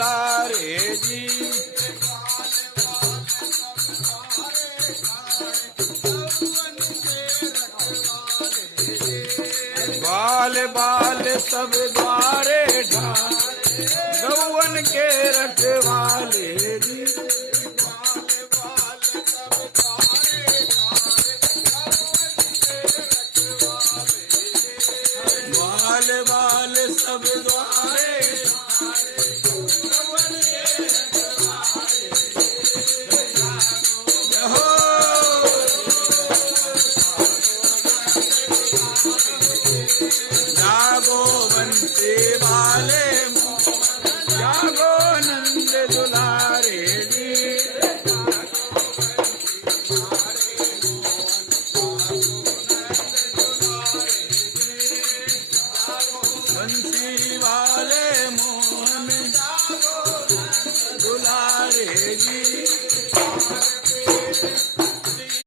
दुलारे जी। बाल बाल सब द्वारे ढाले गौवन के रखवाले जी। बाल बाल सब द्वारे जागो बंसी वाले जागो नंद दुलारे जी। बंसी वाले मोहन दुलारे जी।